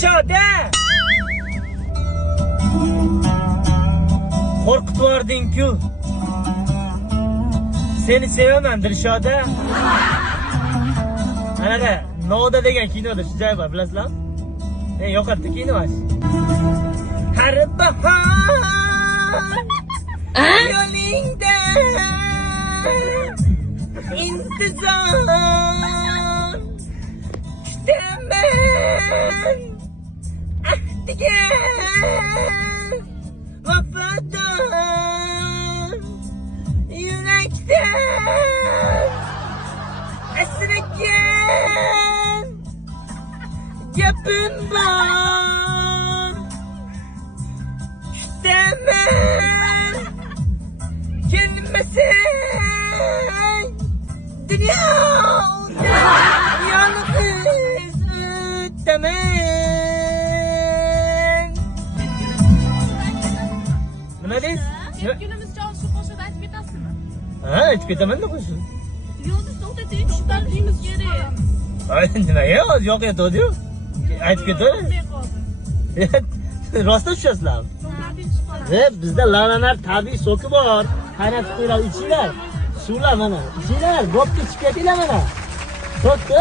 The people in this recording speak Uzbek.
Dilshoda! Qo'rqitib yubording-ku. Seni sevaman Dilshoda. Anaqa Noda degan kinoda shu joy bor, bilasizlarmi? Yo'qotdi kino mana. Har bahor yo'lingda intizor kutaman ahdiga vafodor yurakdan asragan gapim bor kutaman kelmasang dunyoda yolg'iz o'taman. Nima deysiz? Kunimiz chalishib qo'shib aytib ketasizmi? Ha, aytib ketaman-da qo'shiq. Yo'lda to'xtatib tushuntirishimiz kerak. Nimaga hozir yo'q aytadi-yu. Aytib ketaver. Rostdan tushasizlarmi? Bizda lananar tabiiy so'ki bor. Qaynatib qo'yinglar, ichinglar. Suvlar mana. Ichinglar, g'obga chiqib ketinglar mana. So'kdi.